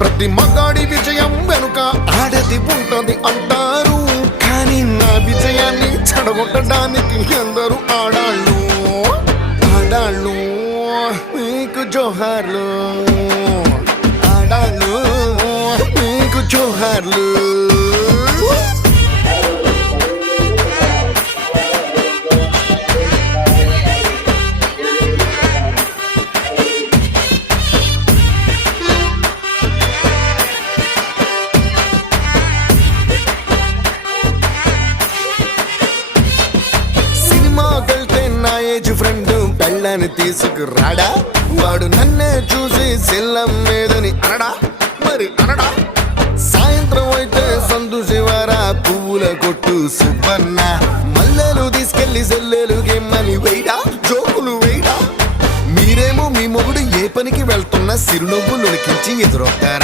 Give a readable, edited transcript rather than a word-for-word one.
ప్రతి మగాడి విజయం వెనుక ఆడది ఉంటుంది అంటారు, కానీ నా విజయాన్ని చెడగొట్టడానికి అందరూ ఆడాళ్ళు. ఆడాళ్ళు మీకు జోహార్లు, ఆడాళ్ళు మీకు జోహార్లు. ఫ్రెండ్ పెళ్ళని తీసుకురాడా, వాడు నన్నే చూసి సెల్లం లేదని అనడా, మరి అనడా. సాయంత్రం అయితే సందు శివారా పువ్వుల కొట్టు సుబ్బన్న, మల్లెలు తీసుకెళ్లి సెల్లెలు గేమ్మని వేయడా, జోకులు వేయడా. మీరేమో మీ మొగుడు ఏ పనికి వెళ్తున్నా సిరునవ్వులు ఉడికించి ఎదురొస్తారా.